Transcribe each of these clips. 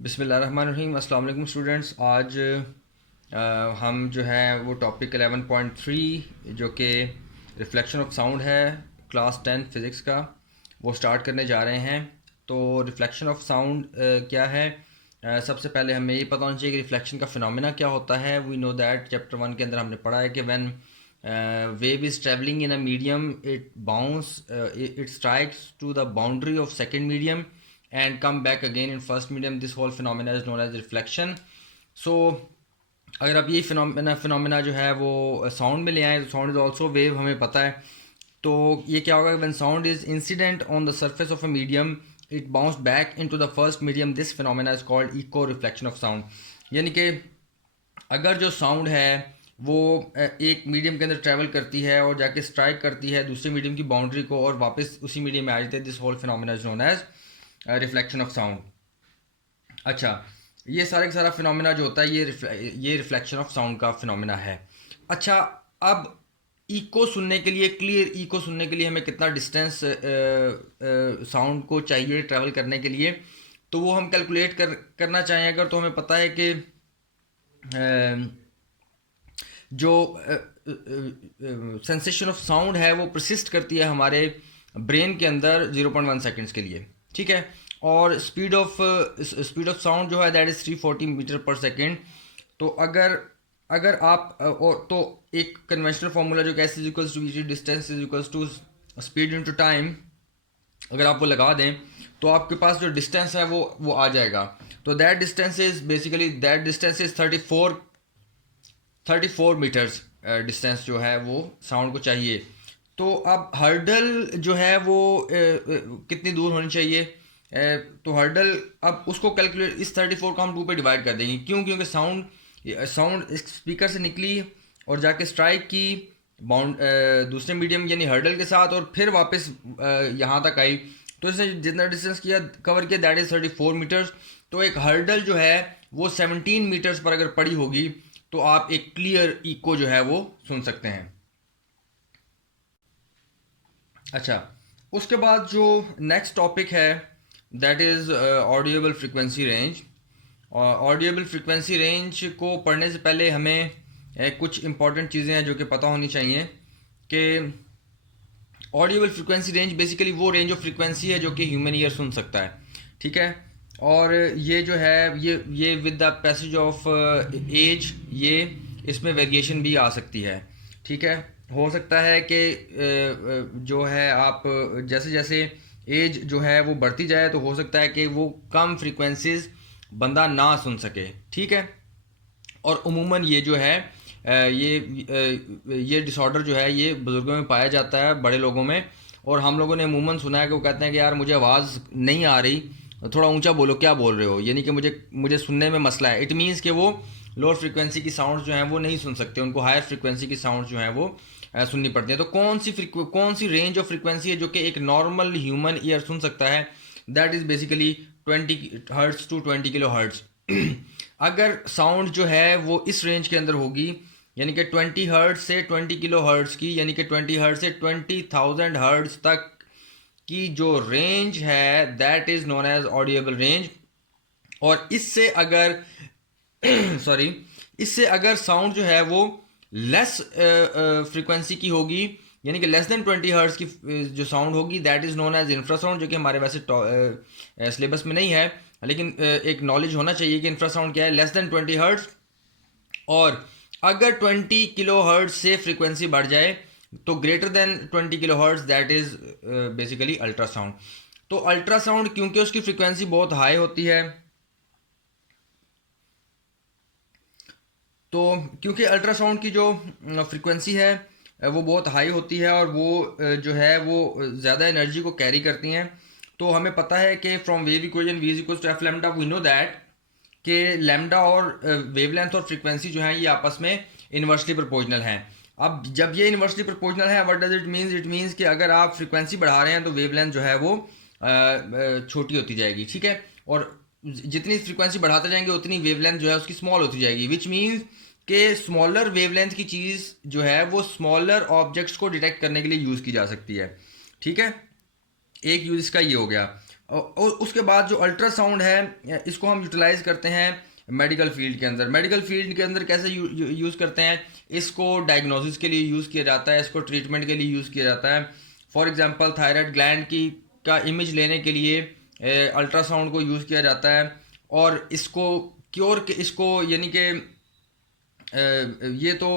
बिस्मिल्लाहिर्रहमानिर्रहीम। अस्सलाम वालेकुम स्टूडेंट्स। आज हम जो है वो टॉपिक 11.3 जो कि रिफ्लेक्शन ऑफ साउंड है क्लास 10 फिज़िक्स का, वो स्टार्ट करने जा रहे हैं। तो रिफ्लेक्शन ऑफ साउंड क्या है? सबसे पहले हमें ये पता होना चाहिए कि रिफ्लेक्शन का फिनोमेना क्या होता है। वी नो दैट चैप्टर 1 के अंदर हमने पढ़ा है कि when wave is travelling in a medium it bounce it strikes to the boundary of second medium and come back again in first medium. This whole phenomena is known as reflection. So अगर आप ये phenomena जो है वो sound में ले आए तो साउंड इज ऑल्सो वेव, हमें पता है। तो ये क्या होगा, when sound is incident on the surface of a medium it bounce back into the first medium. This phenomena is called echo reflection of sound. यानी कि अगर जो साउंड है वो एक मीडियम के अंदर ट्रैवल करती है और जाके स्ट्राइक करती है दूसरे मीडियम की बाउंड्री को और वापस उसी मीडियम में आ जाती है, this whole phenomena is known as reflection of sound. अच्छा, ये सारे का सारा फिनोमेना जो होता है ये रिफ्लेक्शन ऑफ साउंड का फिनोमेना है। अच्छा, अब इको सुनने के लिए, क्लियर इको सुनने के लिए हमें कितना डिस्टेंस साउंड को चाहिए ट्रैवल करने के लिए, तो वो हम कैलकुलेट करना चाहें अगर, तो हमें पता है कि जो सेंसेशन ऑफ साउंड है वो परसिस्ट करती है हमारे ब्रेन के अंदर 0.1 सेकेंड्स के लिए, ठीक है। और स्पीड ऑफ साउंड जो है that is 340 metre per second. तो अगर अगर आप और तो एक कन्वेंशनल फार्मूला जो S is equals to V distance is equals to speed into time, अगर आप वो लगा दें तो आपके पास जो डिस्टेंस है वो आ जाएगा। तो that distance is basically that distance is 34 metres distance जो है वो साउंड को चाहिए। तो अब हर्डल जो है वो कितनी दूर होनी चाहिए? तो हर्डल, अब उसको कैलकुलेट, इस 34 को हम 2 पे डिवाइड कर देंगे। क्यों? क्योंकि साउंड स्पीकर से निकली और जाके स्ट्राइक की बाउंड दूसरे मीडियम यानी हर्डल के साथ और फिर वापस यहाँ तक आई। तो इसने जितना डिस्टेंस किया कवर किया दैट इज़ 34 मीटर्स। तो एक हर्डल जो है वो 17 मीटर्स पर अगर पड़ी होगी तो आप एक क्लियर इको जो है वो सुन सकते हैं। अच्छा, उसके बाद जो नेक्स्ट टॉपिक है that is audible frequency range. Audible frequency range को पढ़ने से पहले हमें कुछ इंपॉर्टेंट चीज़ें हैं जो कि पता होनी चाहिए कि ऑडिएबल फ्रीक्वेंसी रेंज बेसिकली वो रेंज ऑफ फ्रीक्वेंसी है जो कि ह्यूमन ईयर सुन सकता है, ठीक है। और ये जो है ये with the passage of age ये इसमें वेरिएशन भी आ सकती है, ठीक है। हो सकता है कि जो है आप जैसे जैसे एज जो है वो बढ़ती जाए तो हो सकता है कि वो कम फ्रीक्वेंसीज बंदा ना सुन सके, ठीक है। और उमूमन ये जो है ये डिसऑर्डर जो है ये बुज़ुर्गों में पाया जाता है, बड़े लोगों में। और हम लोगों ने अमूमन सुना है कि वो कहते हैं कि यार मुझे आवाज़ नहीं आ रही, थोड़ा ऊंचा बोलो, क्या बोल रहे हो, यानी कि मुझे सुनने में मसला है। इट मीन्स कि वो लोअर फ्रीक्वेंसी की साउंड जो हैं वो नहीं सुन सकते, उनको हायर फ्रीक्वेंसी की साउंड जो हैं वो सुननी पड़ती है। तो कौन सी रेंज ऑफ फ्रीक्वेंसी है जो कि एक नॉर्मल ह्यूमन ईयर सुन सकता है? That is basically 20 hertz to 20 kilo hertz. अगर साउंड जो है वो इस रेंज के अंदर होगी, यानी कि 20 हर्ट्स से 20 किलो हर्ट्स की, यानी कि 20 हर्ट्स से 20,000 हर्ट्स तक की जो रेंज है that is known as audible range. और इससे अगर सॉरी इससे अगर साउंड जो है वो लेस फ्रीक्वेंसी की होगी, यानी कि लेस देन 20 हर्ट्स की जो साउंड होगी that is known as infrasound, जो कि हमारे वैसे सिलेबस में नहीं है, लेकिन एक नॉलेज होना चाहिए कि इंफ्रासाउंड क्या है, लेस देन 20 हर्ट्स। और अगर 20 किलो हर्ट्स से फ्रीक्वेंसी बढ़ जाए तो greater than 20 kilo hertz that is basically ultrasound. तो अल्ट्रासाउंड क्योंकि उसकी फ्रीक्वेंसी बहुत हाई होती है, तो क्योंकि अल्ट्रासाउंड की जो फ्रीक्वेंसी है वो बहुत हाई होती है और वो जो है वो ज़्यादा एनर्जी को कैरी करती हैं। तो हमें पता है कि from wave equation V is equals to F lambda, we know that कि लैम्डा और वेवलेंथ और फ्रीक्वेंसी जो है ये आपस में इन्वर्सली प्रोपोर्शनल हैं। अब जब ये इन्वर्सली प्रोपोर्शनल है, what does it means? It means कि अगर आप फ्रीक्वेंसी बढ़ा रहे हैं तो वेवलेंथ जो है वो छोटी होती जाएगी, ठीक है। और जितनी फ्रीक्वेंसी बढ़ाते जाएंगे उतनी वेवलेंथ जो है उसकी स्मॉल होती जाएगी, विच मीन्स कि स्मॉलर वेवलेंथ की चीज़ जो है वो स्मॉलर ऑब्जेक्ट्स को डिटेक्ट करने के लिए यूज़ की जा सकती है, ठीक है। एक यूज़ इसका ये हो गया। और उसके बाद जो अल्ट्रासाउंड है इसको हम यूटिलाइज करते हैं मेडिकल फील्ड के अंदर। मेडिकल फील्ड के अंदर कैसे यूज़ करते हैं, इसको डायग्नोसिस के लिए यूज़ किया जाता है, इसको ट्रीटमेंट के लिए यूज़ किया जाता है। फॉर एग्जांपल थायराइड ग्लैंड की का इमेज लेने के लिए अल्ट्रासाउंड को यूज़ किया जाता है, और इसको क्योर के इसको यानी कि ये तो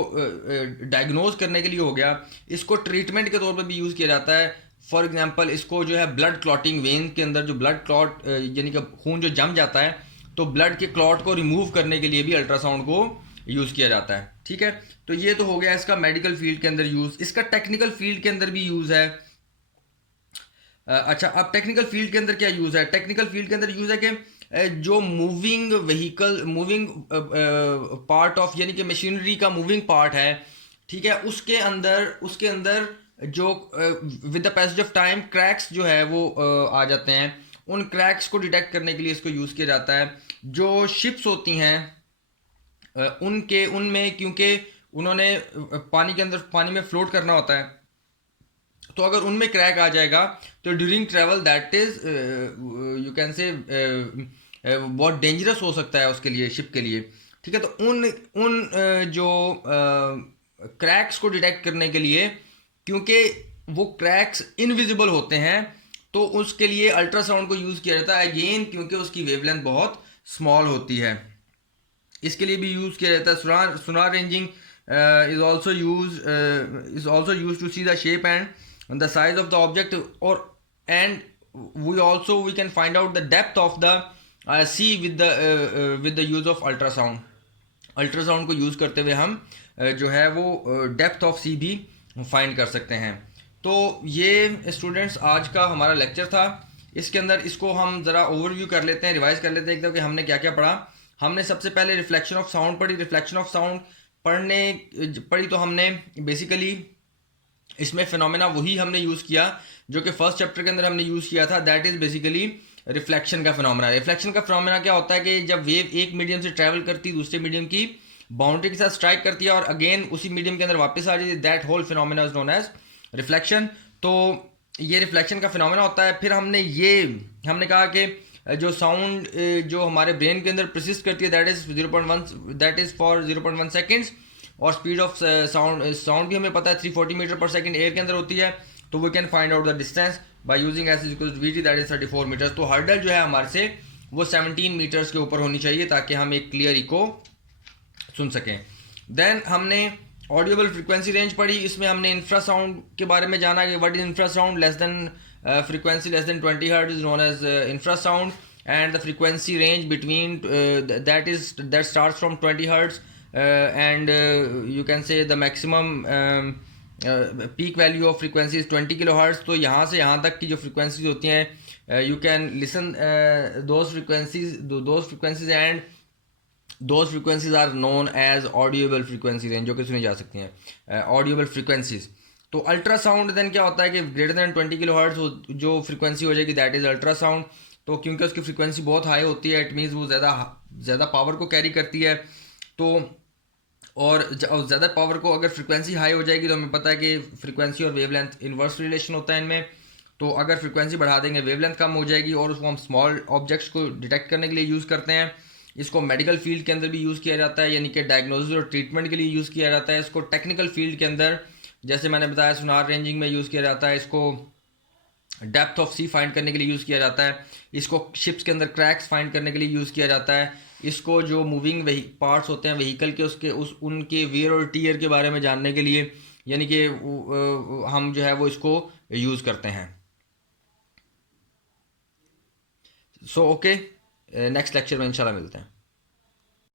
डायग्नोज करने के लिए हो गया। इसको ट्रीटमेंट के तौर पे भी यूज़ किया जाता है। फॉर एग्जांपल इसको जो है ब्लड क्लॉटिंग, वेन के अंदर जो ब्लड क्लॉट यानी कि खून जो जम जाता है, तो ब्लड के क्लॉट को रिमूव करने के लिए भी अल्ट्रासाउंड को यूज़ किया जाता है। ठीक है, तो ये तो हो गया इसका मेडिकल फील्ड के अंदर यूज़। इसका टेक्निकल फील्ड के अंदर भी यूज़ है। अच्छा, अब टेक्निकल फील्ड के अंदर क्या यूज़ है? टेक्निकल फील्ड के अंदर यूज़ है कि जो moving vehicle, moving part of यानी कि मशीनरी का मूविंग पार्ट है, ठीक है, उसके अंदर जो with the passage of time cracks जो है वो आ जाते हैं। उन क्रैक्स को डिटेक्ट करने के लिए इसको यूज़ किया जाता है। जो शिप्स होती हैं उनमें क्योंकि उन्होंने पानी के अंदर, पानी में फ्लोट करना होता है, तो अगर उनमें क्रैक आ जाएगा तो during travel that is you can say बहुत डेंजरस हो सकता है उसके लिए, शिप के लिए। ठीक है, तो उन जो क्रैक्स को डिटेक्ट करने के लिए, क्योंकि वो क्रैक्स इनविजिबल होते हैं, तो उसके लिए अल्ट्रासाउंड को यूज़ किया जाता है अगेन, क्योंकि उसकी वेवलेंथ बहुत स्मॉल होती है। इसके लिए भी यूज़ किया जाता है। सोनार ranging is also used to see the shape and the size of the object, and we can find out the depth of the sea with the use of ultrasound. Ultrasound को use करते हुए हम जो है वो depth of सी भी find कर सकते हैं। तो ये स्टूडेंट्स आज का हमारा लेक्चर था। इसके अंदर इसको हम ज़रा ओवरव्यू कर लेते हैं, रिवाइज कर लेते हैं एकदम कि हमने क्या क्या पढ़ा। हमने सबसे पहले रिफ्लेक्शन ऑफ साउंड पढ़ी। रिफ्लेक्शन ऑफ साउंड पढ़ी तो हमने बेसिकली इसमें फिनोमेना वही हमने यूज़ किया जो कि फर्स्ट चैप्टर के अंदर हमने यूज़ किया था, दैट इज़ बेसिकली रिफ्लेक्शन का फिनोमेना। रिफ्लेक्शन का फिनोमेना क्या होता है कि जब वेव एक मीडियम से ट्रैवल करती है, दूसरे मीडियम की बाउंड्री के साथ स्ट्राइक करती है और अगेन उसी मीडियम के अंदर वापस आ जाती है, that whole phenomena is known as reflection. तो ये रिफ्लेक्शन का फिनोमेना होता है। फिर हमने कहा कि जो साउंड जो हमारे ब्रेन के अंदर प्रसिस्ट करती है, दैट इज़ फॉर 0.1 सेकेंड्स, और स्पीड ऑफ साउंड भी हमें पता है 340 मीटर पर सेकेंड एयर के अंदर होती है। तो we can find out the distance by using S is equal to VT, that is 34 metres. तो हर्डल जो है हमारे से वो 17 मीटर्स के ऊपर होनी चाहिए ताकि हम एक क्लियर इको सुन सकें। देन हमने ऑडियोबल फ्रीक्वेंसी रेंज पढ़ी। इसमें हमने इंफ्रासाउंड के बारे में जाना कि what is infrasound. Less than frequency less than 20 hertz is known as infrasound, and the frequency range between that starts from 20 hertz and you can say the maximum peak value of frequency is 20 kilohertz. तो यहाँ से यहाँ तक की जो frequencies होती हैं, you can listen those frequencies and those frequencies are known as audible frequency range, जो कि सुनी जा सकती हैं audible frequencies। तो अल्ट्रासाउंड देन क्या होता है कि ग्रेटर देन 20 किलोहर्ट्ज़ जो फ्रीक्वेंसी हो जाएगी दैट इज़ अल्ट्रासाउंड। तो क्योंकि उसकी फ्रीक्वेंसी बहुत हाई होती है, इट मीन्स वो ज़्यादा पावर को कैरी करती है। तो और ज़्यादा पावर को अगर फ्रीक्वेंसी हाई हो जाएगी तो हमें पता है कि फ्रीक्वेंसी और वेवलेंथ इन्वर्स रिलेशन होता है इनमें। तो अगर फ्रीक्वेंसी बढ़ा देंगे वेवलेंथ कम हो जाएगी, और उसको हम स्मॉल ऑब्जेक्ट्स को डिटेक्ट करने के लिए यूज़ करते हैं। इसको मेडिकल फील्ड के अंदर भी यूज़ किया जाता है, यानी कि डायग्नोसिस और ट्रीटमेंट के लिए यूज़ किया जाता है। इसको टेक्निकल फील्ड के अंदर जैसे मैंने बताया सोनार रेंजिंग में यूज़ किया जाता है। इसको डेप्थ ऑफ सी फाइंड करने के लिए यूज़ किया जाता है। इसको शिप्स के अंदर क्रैक्स फाइंड करने के लिए यूज़ किया जाता है। इसको जो मूविंग पार्ट्स होते हैं व्हीकल के उनके वेयर और टीयर के बारे में जानने के लिए, यानी कि हम जो है वो इसको यूज़ करते हैं। सो ओके, नेक्स्ट लेक्चर में इंशाल्लाह मिलते हैं।